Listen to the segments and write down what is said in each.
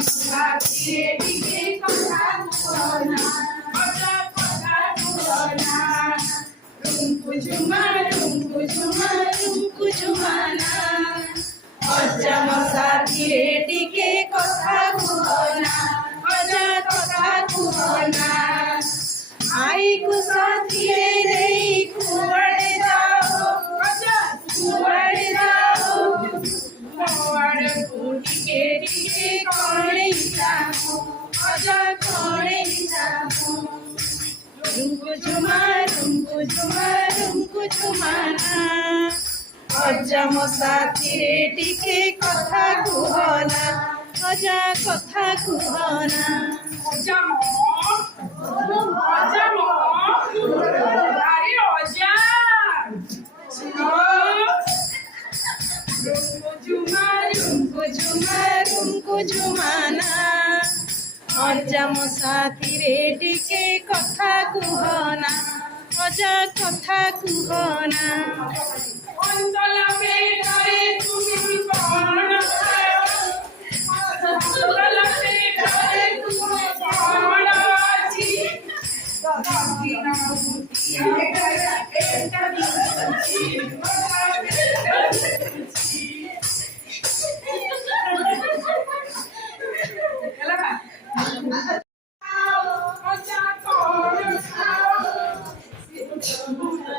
সাথে দিকে কথা বলনা কথা কথা বলনা রুমকু ঝুমা রুমকু ঝুমা রুমকু ঝুমানা অজাম সাথে দিকে কথা বলনা অজা কথা বলনা আইকু সাথে দেই কুড়ে দাও অজা কুড়ে দাও মোর কুটিকে দিকে করে যাবো অজা করে যাবো রুমকু ঝুমা রুমকু ঝুমা রুমকু ঝুমানা অজাম সাথীরে টিকে কথা কুহনা অজা কথা কুহনা অজাম অজাম আরে অজা রুমকু ঝুমা রুমকু ঝুমা রুমকু ঝুমানা অজাম সাথীরে টিকে কথা কুহনা অজা কথা কুহনা অন্তলা পেটারে তুমি কোন অন্তলা পেটারে তুমি কোন আছি দাদিনা মুতিয়া এটা দিছি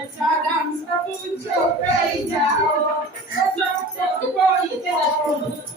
Sadam sa puso kay jao, sa puso ko ito.